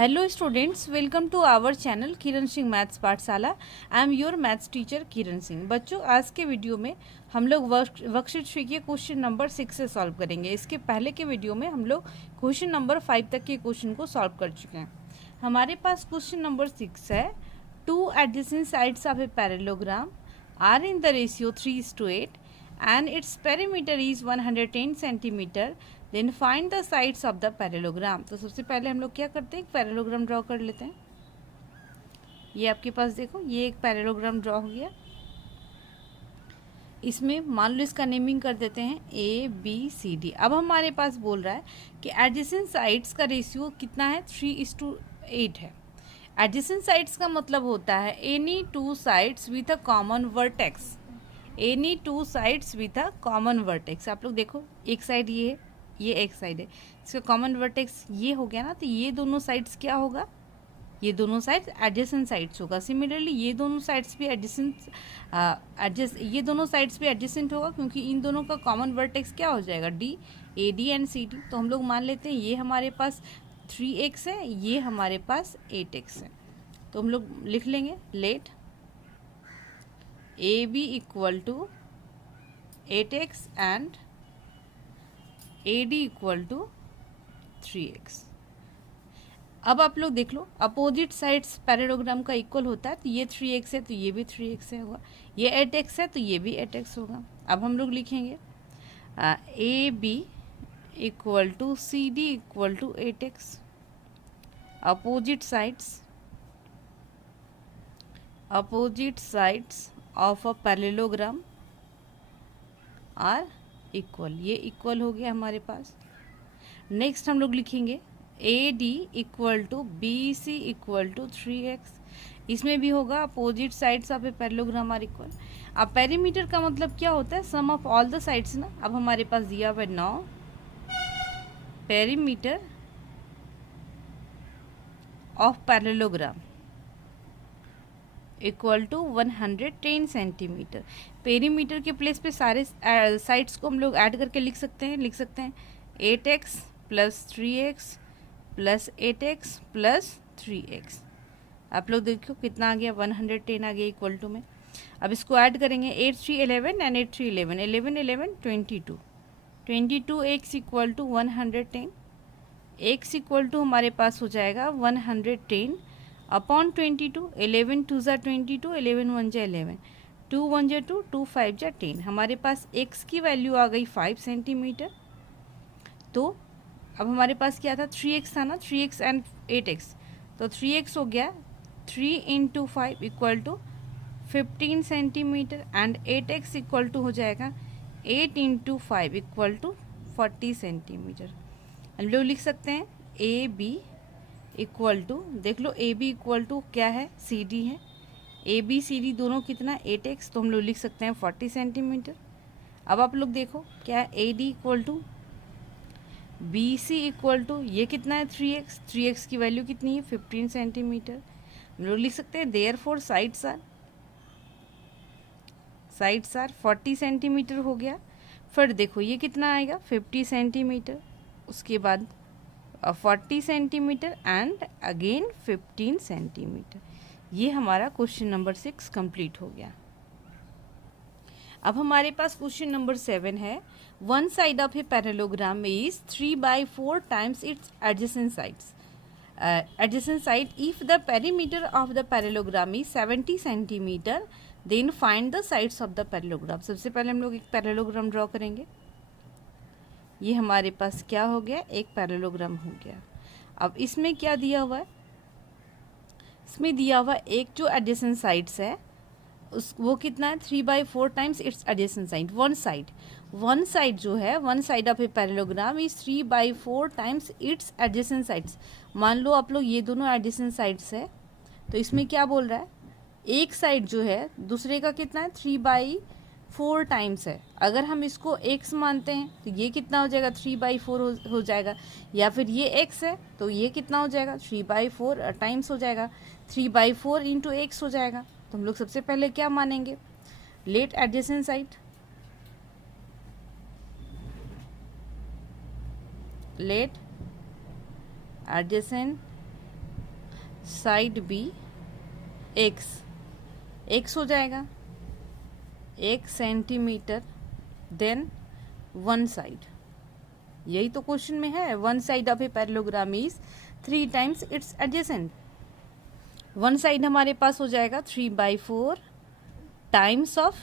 Hello students, welcome to our channel Kiran Singh maths पाठशाला। I am your maths teacher Kiran Singh. बच्चों, आज के वीडियो में हम लोग वर्कशीट 3 के क्वेश्चन नंबर 6 से सॉल्व करेंगे। इसके पहले के वीडियो में हम लोग क्वेश्चन नंबर 5 तक के क्वेश्चन को सॉल्व कर चुके हैं। हमारे पास क्वेश्चन नंबर 6 है, 2 adjacent sides of a parallelogram are in the ratio 3:8 and its perimeter is 110 centimetre, then find the sides of the parallelogram. तो सबसे पहले हम लोग क्या करते हैं, एक पैरेललोग्राम ड्रॉ कर लेते हैं। ये आपके पास देखो, ये एक पैरेललोग्राम ड्रॉ हो गया। इसमें मान लो इसका नेमिंग कर देते हैं ABCD। अब हमारे पास बोल रहा है कि एडजेसेंट साइड्स का रेशियो कितना है, 3:8 है। एडजेसेंट साइड्स का मतलब होता है any two sides with a common vertex. Any two sides with a common vertex. आप लोग देखो, एक साइड ये है, ये एक साइड है, इसका कॉमन वर्टेक्स ये हो गया ना, तो ये दोनों साइड्स क्या होगा, ये दोनों साइड्स एडजेसेंट साइड्स होगा। सिमिलरली ये दोनों साइड्स भी ये दोनों साइड्स भी एडजेसेंट होगा, क्योंकि इन दोनों का कॉमन वर्टेक्स क्या हो जाएगा, AD एंड CD। तो हम लोग मान लेते हैं ये हमारे पास 3x है, ये हमारे पास 8x है। तो हम लोग लिख लेंगे, let AB equal to 8x and AD equal to 3x। अब आप लोग देख लो, अपोजिट साइड्स पैरेललोग्राम का इक्वल होता है, तो ये 3x है तो ये भी 3x है होगा, ये 8x है तो ये भी 8x होगा। अब हम लोग लिखेंगे AB equal to CD equal to 8x। Opposite sides of a parallelogram are equal, ये इक्वल हो गया हमारे पास। नेक्स्ट हम लोग लिखेंगे AD equal to BC equal to 3x। इसमें भी होगा opposite sides of a parallelogram are equal. अब पेरीमीटर का मतलब क्या होता है, sum of all the sides ना। अब हमारे पास दिया हुआ 9 perimeter of parallelogram equal to 110 centimetre. Perimeter के प्लेस पे सारे साइड्स को हम लोग ऐड करके लिख सकते हैं 8x plus 3x plus 8x plus 3x। आप लोग देखो कितना आ गया, 110 आ गया इक्वल टू में। अब इसको ऐड करेंगे, 8 3 11 and 8 3 11, 11 11 22, 22x equal to 110। x equal to हमारे पास हो जाएगा 110 अपॉन 22, 11 2 ज़ा 22, 11 1 ज़ा 11, 2 1 ज़ा 2, 2 5 ज़ा 10। हमारे पास x की वैल्यू आ गई 5 सेंटीमीटर। तो अब हमारे पास क्या था, 3x था ना, 3x एंड 8x, तो 3x हो गया 3 into 5 equal to 15 centimetre and 8x equal to हो जाएगा 8 इंटू 5 इक्वल टू 40 सेंटीमीटर। हम लोग लिख सकते हैं AB इक्वल टू, देख लो AB इक्वल टू क्या है, CD है। ABCD दोनों कितना, 8x, तो हम लोग लिख सकते हैं 40 सेंटीमीटर। अब आप लोग देखो क्या है, AD equal to BC equal to ये कितना है, 3x की वैल्यू कितनी है, 15 सेंटीमीटर। हम लोग लिख सकते हैं देयरफॉर साइड्स आर 40 सेंटीमीटर हो गया। फिर देखो ये कितना आएगा, 50 सेंटीमीटर, उसके बाद 40 सेंटीमीटर एंड अगेन 15 सेंटीमीटर। ये हमारा क्वेश्चन नंबर 6 कंप्लीट हो गया। अब हमारे पास क्वेश्चन नंबर 7 है, one side of a parallelogram is 3/4 times its adjacent side if the perimeter of the parallelogram is 70 centimetre, then find the sides of the parallelogram. सबसे पहले हम लोग एक पैरेललोग्राम ड्रॉ करेंगे। ये हमारे पास क्या हो गया, एक पैरेललोग्राम हो गया। अब इसमें क्या दिया हुआ है, इसमें दिया हुआ एक जो एडजेसेंट साइड्स है वो कितना है, 3/4 times its adjacent side. One side जो है, one side of a parallelogram is 3/4 times its adjacent sides. मान लो आप लोग ये दोनों एडजेसेंट साइड्स है, तो इसमें क्या बोल रहा है, एक साइड जो है दूसरे का कितना है, 3/4 टाइम्स है। अगर हम इसको x मानते हैं तो ये कितना हो जाएगा, 3/4 हो जाएगा, या फिर ये x है तो ये कितना हो जाएगा, 3/4 टाइम्स हो जाएगा, 3/4 इंटू x हो जाएगा। तो हम लोग सबसे पहले क्या मानेंगे, let adjacent side, let adjacent side B x हो जाएगा 1 सेंटीमीटर, देन वन साइड, यही तो क्वेश्चन में है। One side of a parallelogram is 3 times its adjacent. One side हमारे पास हो जाएगा 3/4 टाइम्स ऑफ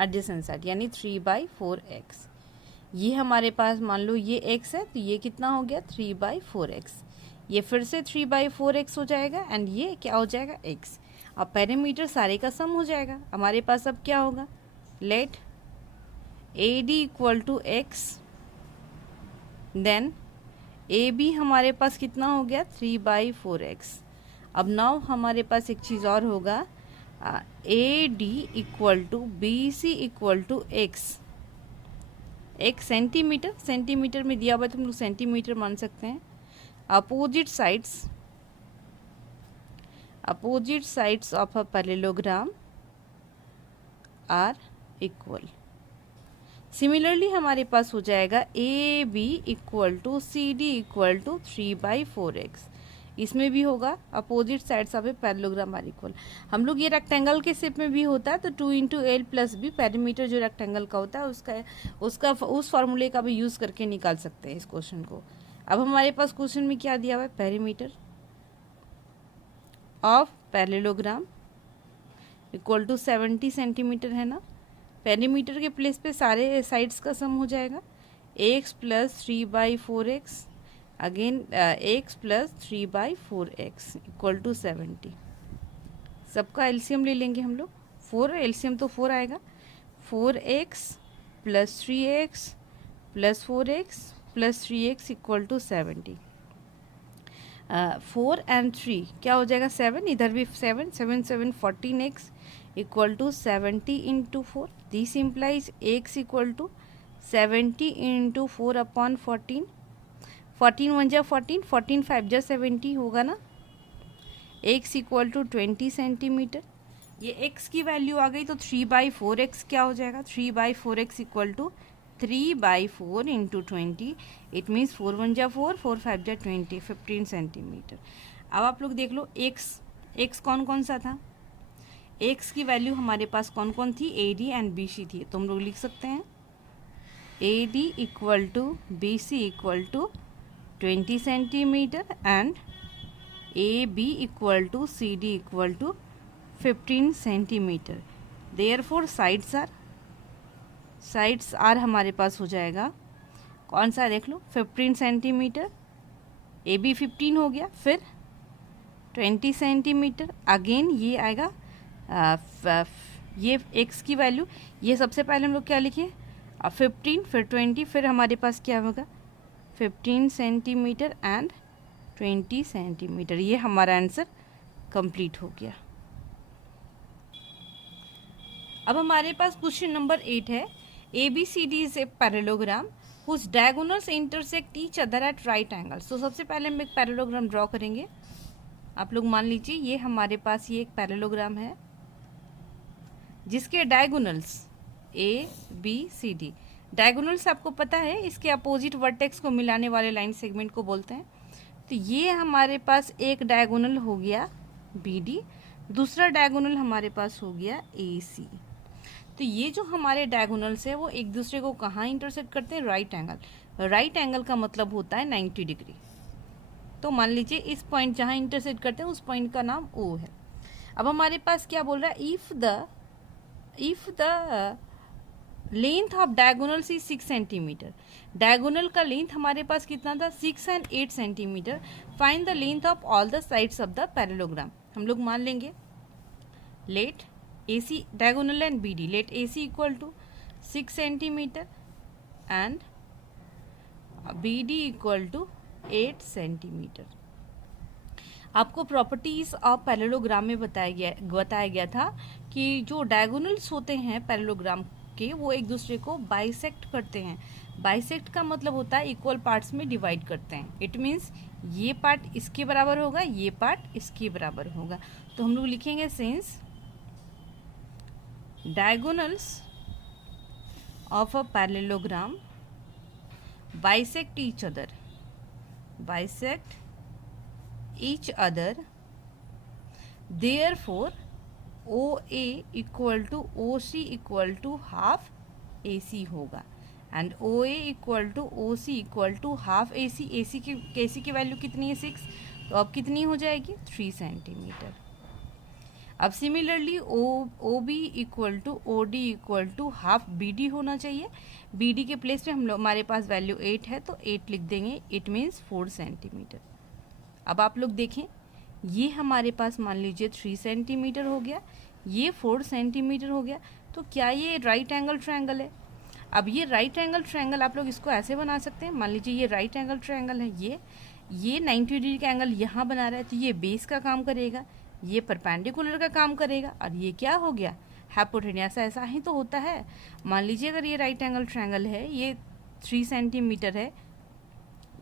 एडजेसेंट साइड, यानी 3/4x। ये हमारे पास मान लो ये x है, तो ये कितना हो गया 3/4x। ये फिर से 3/4x हो जाएगा एंड ये क्या हो जाएगा x। अब पैरामीटर सारे का सम हो जाएगा। हमारे पास अब क्या होगा, let AD equal to x, then AB हमारे पास कितना हो गया 3/4x। अब नाउ हमारे पास एक चीज़ और होगा, AD equal to BC equal to x centimetre, centimetre में दिया हुआ है तो हम लोग सेंटीमीटर मान सकते हैं। Opposite sides of a parallelogram are equal. Similarly हमारे पास हो जाएगा AB equal to CD equal to 3/4x। इसमें भी होगा opposite sides of a parallelogram are equal. हम लोग ये रेक्टेंगल के शेप में भी होता है तो 2 into L plus B, parameter जो रेक्टेंगल का होता है उसका उस फॉर्मूले का भी यूज़ करके निकाल सकते हैं इस क्वेश्चन को। अब हमारे पास क्वेश्चन में क्या दिया हुआ है, parameter of parallelogram equal to 70 centimetre है ना। पैरामीटर के प्लेस पे सारे साइड्स का सम हो जाएगा, x plus 3/4x, again x plus 3/4x equal to 70। सबका एलसीएम ले लेंगे हम लोग, 4 एलसीएम तो 4 आएगा, 4x plus 3x plus 4x plus 3x equal to 70। 4 and 3 क्या हो जाएगा 7, इधर भी 7, 7 7 14x equal to 70 into 4। This implies x equal to 70 into 4 upon 14। 14 1 जा 14, 14 5 जा 70 होगा ना। x equal to 20 centimetre. ये x की वैल्यू आ गई तो 3/4x क्या हो जाएगा, 3/4x equal to 3/4 into 20। It means 4 1 जा 4, 4 5 जा 20, 15 सेंटीमीटर। अब आप लोग देख लो x कौन कौन सा था, x की वैल्यू हमारे पास कौन कौन थी, AD एंड BC थी। तो हम लोग लिख सकते हैं AD equal to BC equal to 20 centimetre and AB equal to CD equal to 15 centimetre. Therefore sides are हमारे पास हो जाएगा कौन सा, देख लो 15 सेंटीमीटर, AB 15 हो गया, फिर 20 सेंटीमीटर, अगेन ये आएगा ये x की वैल्यू, ये सबसे पहले हम लोग क्या लिखे 15, फिर 20, फिर हमारे पास क्या होगा 15 सेंटीमीटर एंड 20 सेंटीमीटर। ये हमारा आंसर कंप्लीट हो गया। अब हमारे पास क्वेश्चन नंबर 8 है, ABCD is a parallelogram whose diagonals intersect each other at right angles. तो सबसे पहले हम एक पैरेललोग्राम ड्रॉ करेंगे। आप लोग मान लीजिए ये हमारे पास ये एक पैरेललोग्राम है जिसके डायगोनल्स ABCD, डायगोनल्स आपको पता है इसके अपोजिट वर्टेक्स को मिलाने वाले लाइन सेगमेंट को बोलते हैं। तो ये हमारे पास एक डायगोनल हो गया BD, दूसरा डायगोनल हमारे पास हो गया AC। तो ये जो हमारे डायगोनल्स है वो एक दूसरे को कहाँ इंटरसेक्ट करते हैं, राइट एंगल। राइट एंगल का मतलब होता है 90 डिग्री। तो मान लीजिए इस पॉइंट जहाँ इंटरसेक्ट करते हैं उस पॉइंट का नाम O है। अब हमारे पास क्या बोल रहा है, if the length of diagonals is 6 centimetre. Diagonal का लेंथ हमारे पास कितना था 6 and 8 centimetre. Find the length of all the sides of the parallelogram. हम लोग मान लेंगे let AC diagonal and BD, let AC equal to 6 centimetre and BD equal to 8 centimetre. आपको प्रॉपर्टीज ऑफ पैरेललोग्राम में बताया गया था कि जो डायगोनल्स होते हैं पैरेललोग्राम के वो एक दूसरे को बाइसेक्ट करते हैं। बाइसेक्ट का मतलब होता है इक्वल पार्ट्स में डिवाइड करते हैं। इट मीन्स ये पार्ट इसके बराबर होगा, ये पार्ट इसके बराबर होगा। तो हम लोग लिखेंगे since diagonals of a parallelogram bisect each other, bisect each other, therefore OA equal to OC equal to half AC होगा and OA equal to OC equal to half AC। AC की value कितनी है 6, तो अब कितनी हो जाएगी 3 centimetre. अब similarly OB equal to OD equal to half BD होना चाहिए। BD के प्लेस पे हमारे पास वैल्यू 8 है तो 8 लिख देंगे, इट मीन्स 4 सेंटीमीटर। अब आप लोग देखें, ये हमारे पास मान लीजिए 3 सेंटीमीटर हो गया, ये 4 सेंटीमीटर हो गया, तो क्या ये राइट एंगल ट्रायंगल है? अब ये राइट एंगल ट्रायंगल आप लोग इसको ऐसे बना सकते हैं, मान लीजिए ये राइट एंगल ट्रायंगल है, ये 90 डिग्री का एंगल यहाँ बना रहा है, तो ये बेस का काम करेगा, ये परपेंडिकुलर का काम करेगा, और ये क्या हो गया हाइपोटेन्यूस। ऐसा ही तो होता है। मान लीजिए अगर ये राइट एंगल ट्रायंगल है, ये 3 सेंटीमीटर है,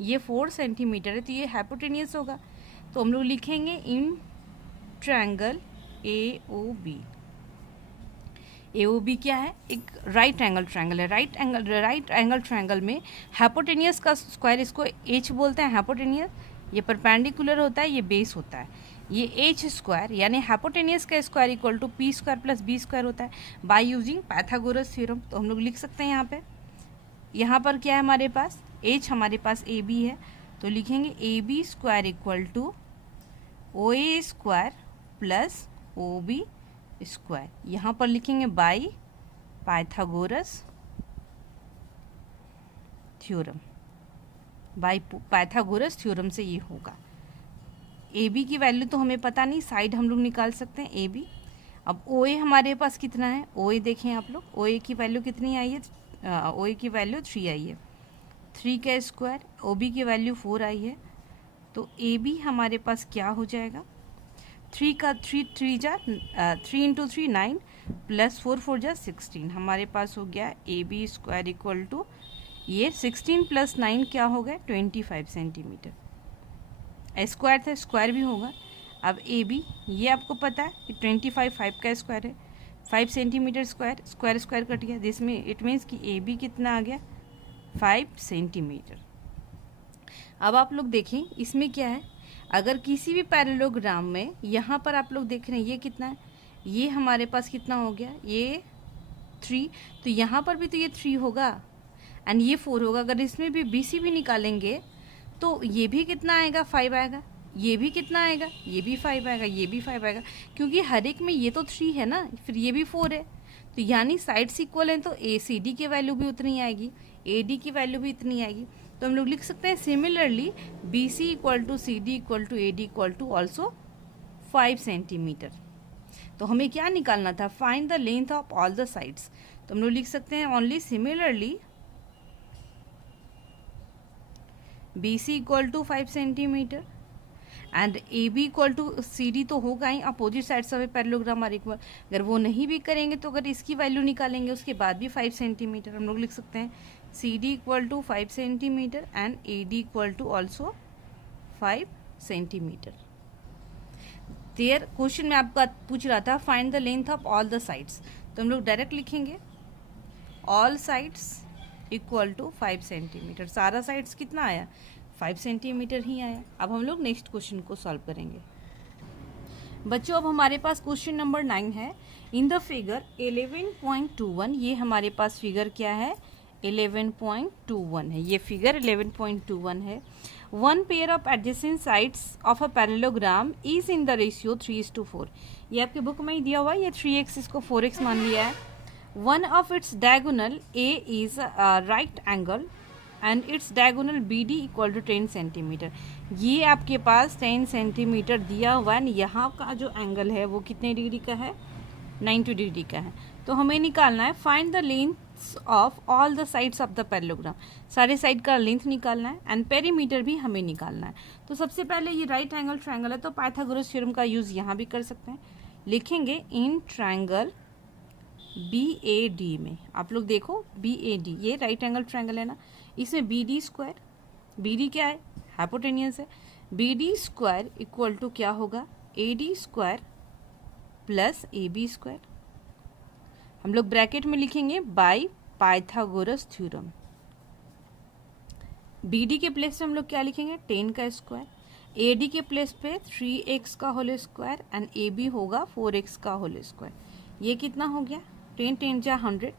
ये 4 सेंटीमीटर है, तो ये हाइपोटेन्यूस होगा। तो हम लोग लिखेंगे इन ट्रायंगल AOB। AOB क्या है? एक राइट एंगल ट्रायंगल है। राइट एंगल ट्रायंगल में हाइपोटेन्यूस का स्क्वायर, इसको H बोलते हैं हाइपोटेन्यूस। ये परपेंडिकुलर होता है, ये बेस होता है। ये H स्क्वायर यानी हाइपोटेन्यूस का square equal to P square plus B square होता है बाय यूजिंग पाइथागोरस थ्योरम। तो हम लोग लिख सकते हैं यहाँ पर क्या है हमारे पास, H हमारे पास AB है, तो लिखेंगे AB square equal to OA square plus OB square. यहाँ पर लिखेंगे by Pythagoras theorem. By Pythagoras theorem से ये होगा। AB की वैल्यू तो हमें पता नहीं, साइड हम लोग निकाल सकते हैं AB। अब OA हमारे पास कितना है, OA देखें आप लोग, OA की वैल्यू कितनी आई है, OA की वैल्यू 3 आई है, 3 का स्क्वायर, OB की वैल्यू 4 आई है, तो AB हमारे पास क्या हो जाएगा, 3 का 3 जा 3 इंटू 3 9 प्लस 4 4 जा 16, हमारे पास हो गया AB स्क्वायर इक्वल टू ये 16 प्लस 9 क्या हो गया 25 सेंटीमीटर। स्क्वायर था, स्क्वायर भी होगा। अब AB ये आपको पता है कि 25 5 का स्क्वायर है, 5 सेंटीमीटर स्क्वायर कट गया, जिसमें इट मीन्स कि AB कितना आ गया 5 सेंटीमीटर। अब आप लोग देखें इसमें क्या है, अगर किसी भी पैरेललोग्राम में यहाँ पर आप लोग देख रहे हैं ये कितना है, ये हमारे पास कितना हो गया ये 3, तो यहाँ पर भी तो ये 3 होगा एंड ये 4 होगा। अगर इसमें भी BC भी निकालेंगे तो ये भी कितना आएगा 5 आएगा, ये भी कितना आएगा, ये भी 5 आएगा, ये भी 5 आएगा, क्योंकि हर एक में ये तो 3 है ना, फिर ये भी 4 है, तो यानी साइड्स इक्वल हैं, तो ACD की वैल्यू भी उतनी आएगी, AD की वैल्यू भी इतनी आएगी। तो हम लोग लिख सकते हैं similarly BC equal to CD equal to AD equal to also 5 centimetre. तो हमें क्या निकालना था, find the length of all the sides. तो हम लोग लिख सकते हैं only similarly BC equal to 5 centimetre and AB equal to CD तो होगा ही, opposite sides of a parallelogram are equal. अगर वो नहीं भी करेंगे तो अगर इसकी वैल्यू निकालेंगे उसके बाद भी 5 सेंटीमीटर, हम लोग लिख सकते हैं CD equal to 5 centimetre and AD equal to also 5 centimetre. There question में आपका पूछ रहा था find the length of all the sides, तो हम लोग डायरेक्ट लिखेंगे all sides equal to 5 centimetre. सारा साइड्स कितना आया 5 सेंटीमीटर ही आया। अब हम लोग नेक्स्ट क्वेश्चन को सॉल्व करेंगे। बच्चों अब हमारे पास क्वेश्चन नंबर 9 है। इन द फिगर 11.21, ये हमारे पास फिगर क्या है 11.21 है, ये फिगर 11.21 है। One pair of adjacent sides of a parallelogram is in the ratio 3:4। ये आपके बुक में ही दिया हुआ है, ये 3x इसको 4x मान लिया है। One of its diagonal A is right angle and its diagonal BD equal to 10 centimetre. ये आपके पास 10 सेंटीमीटर दिया हुआ है, यहाँ का जो एंगल है वो कितने डिग्री का है 90 डिग्री का है। तो हमें निकालना है find the length of all the sides of the parallelogram, सारे साइड का लेंथ निकालना है एंड पेरीमीटर भी हमें निकालना है। तो सबसे पहले ये राइट एंगल ट्रायंगल है तो पाइथागोरस थ्योरम का यूज़ यहाँ भी कर सकते हैं। लिखेंगे इन ट्रायंगल BAD में, आप लोग देखो BAD ये राइट एंगल ट्रायंगल है ना, इसमें BD स्क्वायर, BD क्या है हाइपोटेन्यूस है, BD स्क्वायर इक्वल टू क्या होगा AD square plus AB square. हम लोग ब्रैकेट में लिखेंगे बाय पाइथागोरस थ्योरम। BD के प्लेस में हम लोग क्या लिखेंगे 10 का स्क्वायर ए डी के प्लेस पे 3x का whole square and A B होगा 4x का होल स्क्वायर। ये कितना हो गया, 10 10 जा 100,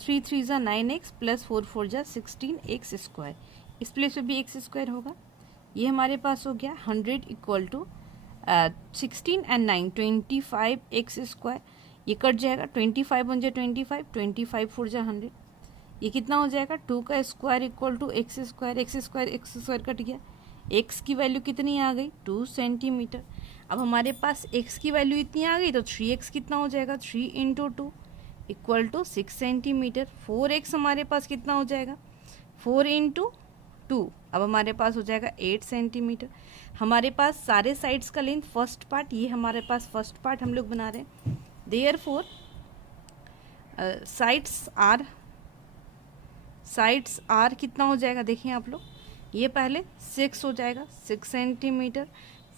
3 3 जा 9x प्लस 4 4 जा 16x स्क्वायर। इस प्लेस पे भी एक्स स्क्वायर होगा। ये हमारे पास हो गया 100 equal to 16 and 9 25x square. ये कट जाएगा, 25 बन जाए 25, 25 4 जा 100। ये कितना हो जाएगा, 2 का square equal to x square, x square cut गया। x की वैल्यू कितनी आ गई, 2 सेंटीमीटर। अब हमारे पास x की वैल्यू इतनी आ गई तो 3x कितना हो जाएगा, 3 into 2 equal to 6 centimetre. 4x हमारे पास कितना हो जाएगा, 4 इंटू 2, अब हमारे पास हो जाएगा 8 सेंटीमीटर। हमारे पास सारे साइड्स का लेंथ फर्स्ट पार्ट, ये हमारे पास फर्स्ट पार्ट हम लोग बना रहे हैं। देयरफॉर साइड्स आर कितना हो जाएगा, देखिए आप लोग, ये पहले 6 हो जाएगा, 6 सेंटीमीटर,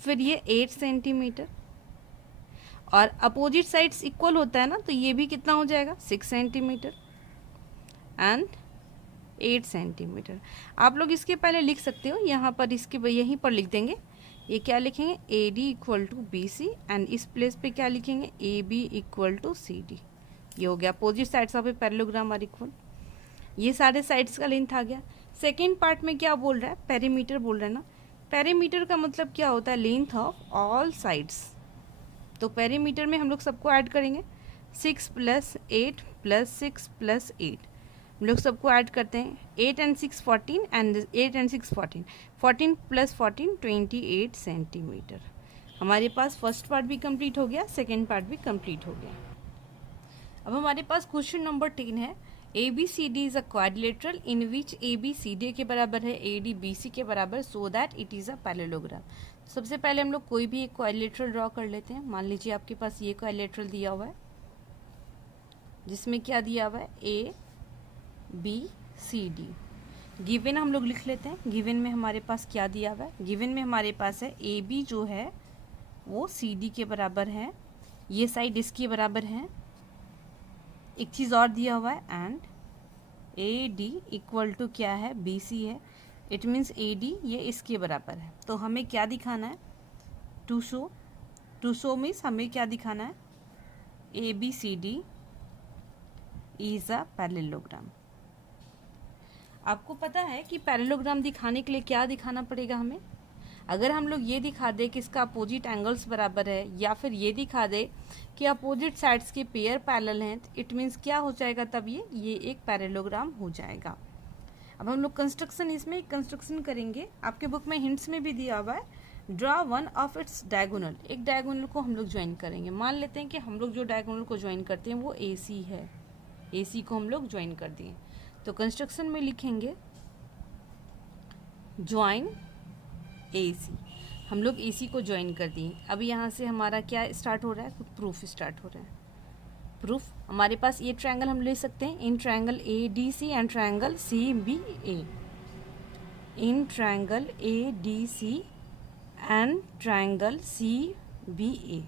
फिर ये 8 सेंटीमीटर, और अपोजिट साइड्स इक्वल होता है ना, तो ये भी कितना हो जाएगा, 6 सेंटीमीटर एंड 8 सेंटीमीटर। आप लोग इसके पहले लिख सकते हो, यहाँ पर इसके यहीं पर लिख देंगे। ये क्या लिखेंगे, A D equal to B C, and इस प्लेस पे क्या लिखेंगे, A B equal to C D. ये हो गया opposite sides of a parallelogram are equal. ये सारे साइड्स का लेंथ आ गया। सेकेंड पार्ट में क्या बोल रहा है, पेरीमीटर बोल रहा है ना। पेरीमीटर का मतलब क्या होता है, लेंथ ऑफ ऑल साइड्स। तो पेरीमीटर में हम लोग सबको ऐड करेंगे, 6 + 8 + 6 + 8, हम लोग सबको ऐड करते हैं। 8 and 6 14 एंड 8 and 6 14, 14 + 14 28 सेंटीमीटर। हमारे पास फर्स्ट पार्ट भी कंप्लीट हो गया, सेकेंड पार्ट भी कंप्लीट हो गया। अब हमारे पास क्वेश्चन नंबर 10 है, A B C D is a quadrilateral in which A B C D के बराबर है, ए डी बी सी के बराबर, so that it is a parallelogram. सबसे पहले हम लोग कोई भी एक क्वाड्रिलेटरल ड्रॉ कर लेते हैं। मान लीजिए आपके पास ये क्वाड्रिलेटरल दिया हुआ है, जिसमें क्या दिया हुआ है, A B C D. Given हम लोग लिख लेते हैं। गिवन में हमारे पास क्या दिया हुआ है, गिवन में हमारे पास है ए बी जो है वो सी डी के बराबर है, ये साइड इसके बराबर है। एक चीज़ और दिया हुआ है, and A D equal to क्या है, बी सी है। इट मीन्स ए डी ये इसके बराबर है। तो हमें क्या दिखाना है, टू शो मीन्स हमें क्या दिखाना है, A B C D is a parallelogram. आपको पता है कि पैरेललोग्राम दिखाने के लिए क्या दिखाना पड़ेगा हमें। अगर हम लोग ये दिखा दे कि इसका अपोजिट एंगल्स बराबर है, या फिर ये दिखा दे कि अपोजिट साइड्स के पेयर पैरेलल हैं, इट मीन्स क्या हो जाएगा, तब ये एक पैरेललोग्राम हो जाएगा। अब हम लोग इसमें कंस्ट्रक्शन करेंगे। आपके बुक में हिंट्स में भी दिया हुआ है, draw one of its diagonal. एक डायगोनल को हम लोग ज्वाइन करेंगे। मान लेते हैं कि हम लोग जो डायगोनल को ज्वाइन करते हैं वो ए सी है, ए सी को हम लोग ज्वाइन कर दिए। तो कंस्ट्रक्शन में लिखेंगे ज्वाइन ए सी, हम लोग ए सी को ज्वाइन कर दिए। अब यहाँ से हमारा क्या स्टार्ट हो रहा है, प्रूफ स्टार्ट हो रहा है। प्रूफ हमारे पास ये ट्रायंगल हम ले सकते हैं, in triangle A D C and triangle C B A, in triangle A D C and triangle C B A.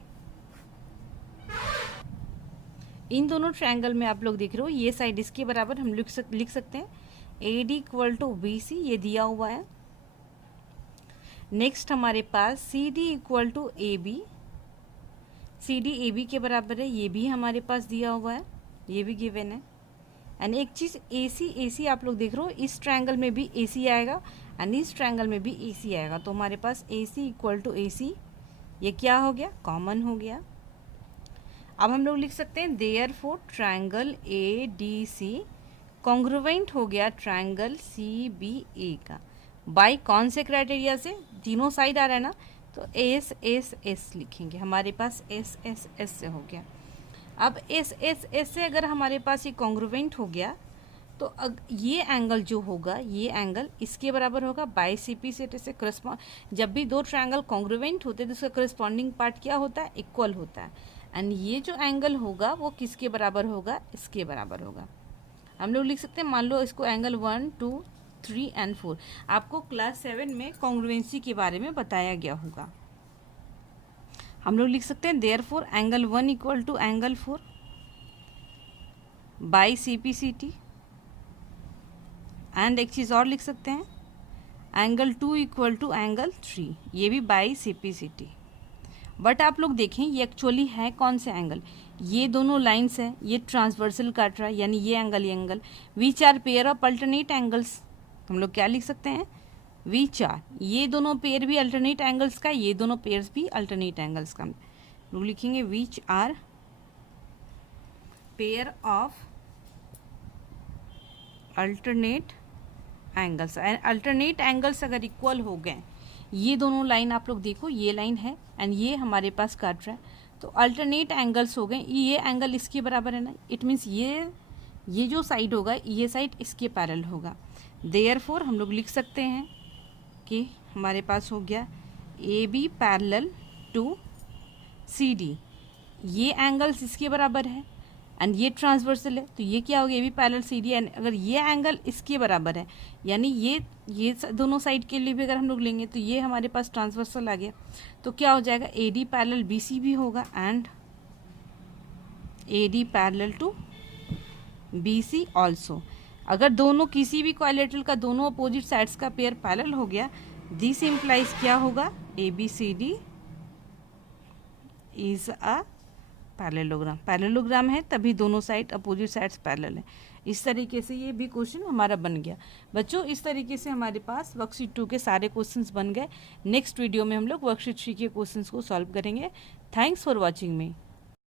इन दोनों ट्रायंगल में आप लोग देख रहे हो ये साइड इसके बराबर हम लिख सकते हैं, A D equal to B C, ये दिया हुआ है। नेक्स्ट हमारे पास C D equal to A B, C D A B के बराबर है, ये भी हमारे पास दिया हुआ है, ये भी गिवन है। एंड एक चीज़ ए सी आप लोग देख रहे हो, इस ट्रायंगल में भी ए सी आएगा एंड इस ट्रायंगल में भी ए सी आएगा। तो हमारे पास ए सी इक्वल टू ए सी, ये क्या हो गया, कॉमन हो गया। अब हम लोग लिख सकते हैं therefore triangle A D C congruent हो गया ट्रायंगल सी बी ए का। बाई कौन से क्राइटेरिया से, तीनों साइड आ रहा है ना, तो एस एस एस लिखेंगे। हमारे पास एस एस एस से हो गया। अब एस एस एस से अगर हमारे पास ये कॉन्ग्रुवेंट हो गया तो ये एंगल जो होगा, ये एंगल इसके बराबर होगा बाई सी पी से करस्पॉन्ड। जब भी दो ट्रायंगल कॉन्ग्रुवेंट होते हैं तो उसका करस्पॉन्डिंग पार्ट क्या होता है, इक्वल होता है। एंड ये जो एंगल होगा वो किसके बराबर होगा, इसके बराबर होगा। हम लोग लिख सकते हैं, मान लो इसको एंगल 1 2 3 एंड 4, आपको क्लास 7 में कॉन्ग्रुएंसी के बारे में बताया गया होगा। हम लोग लिख सकते हैं therefore angle 1 equal to angle 4 by C P C T. And एक चीज़ और लिख सकते हैं, एंगल 2 इक्वल टू एंगल 3, ये भी बाई CPCT। बट आप लोग देखें ये एक्चुअली है कौन से एंगल, ये दोनों लाइंस है, ये ट्रांसवर्सल काट रहा है, यानी ये angle which are pair of alternate angles. हम लोग क्या लिख सकते हैं, विच आर, ये दोनों पेयर भी अल्टरनेट एंगल्स का, ये दोनों पेयर्स भी अल्टरनेट एंगल्स का। लोग लिखेंगे which are pair of alternate angles. Alternate angles अगर इक्वल हो गए, ये दोनों लाइन आप लोग देखो, ये लाइन है एंड ये हमारे पास काट रहा है, तो अल्टरनेट एंगल्स हो गए, ये एंगल इसके बराबर है ना, इट मीन्स ये जो साइड होगा ये साइड इसके पैरेलल होगा। देयरफॉर हम लोग लिख सकते हैं कि हमारे पास हो गया AB पैरेलल टू CD, ये एंगल्स इसके बराबर है एंड ये ट्रांसवर्सल है, तो ये क्या हो गया, AB पैरेलल CD। एंड अगर ये एंगल इसके बराबर है, यानी ये दोनों साइड के लिए भी अगर हम लोग लेंगे तो ये हमारे पास ट्रांसवर्सल आ गया, तो क्या हो जाएगा, AD पैरेलल BC भी होगा and AD parallel to BC also. अगर दोनों किसी भी क्वाड्रिलेटरल का दोनों अपोजिट साइड्स का पेयर पैरेलल हो गया, दिस इम्प्लाइज क्या होगा, ABCD इज अ पैरेललोग्राम है, तभी दोनों साइड अपोजिट साइड्स पैरेलल है। इस तरीके से ये भी क्वेश्चन हमारा बन गया। बच्चों इस तरीके से हमारे पास वर्कशीट 2 के सारे क्वेश्चंस बन गए। नेक्स्ट वीडियो में हम लोग वर्कशीट 3 के क्वेश्चंस को सॉल्व करेंगे। Thanks for watching me.